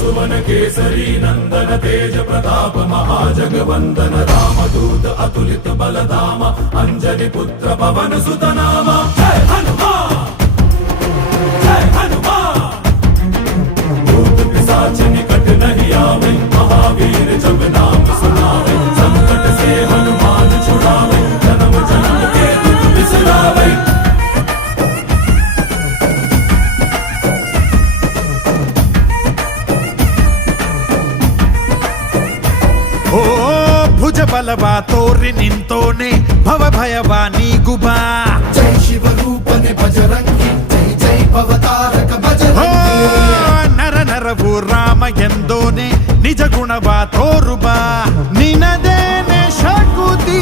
सुवन केसरी नंदन तेज प्रताप महाजगवंदन रामदूत अतुलित बलधाम अंजनी पुत्र पवन सुत नाम जय हनुमान जय हनुमान। भूत पिशाच निकट नहीं आवे महावीर जब नाम सुनावे संकट से हनुमान छुड़ावे जन्म जन्म के दुख बिसरावे। ಓ ಭುಜ ಬಲವ ತೋರಿ ನಿಂತೋನೆ ಭವ ಭಯವ ನೀಗುಬಾ ಜೈ ಶಿವ ರೂಪನೆ ಬಜರಂಗಿ ಜೈ ಜೈ ಭವತಾರಕ ಬಜರಂಗಿ ನರ ನರವು ರಾಮ ಎಂದೋನೆ ನಿಜ ಗುಣವ ತೋರುಬಾ ನಿನದೇನೆ ಶಕುತಿ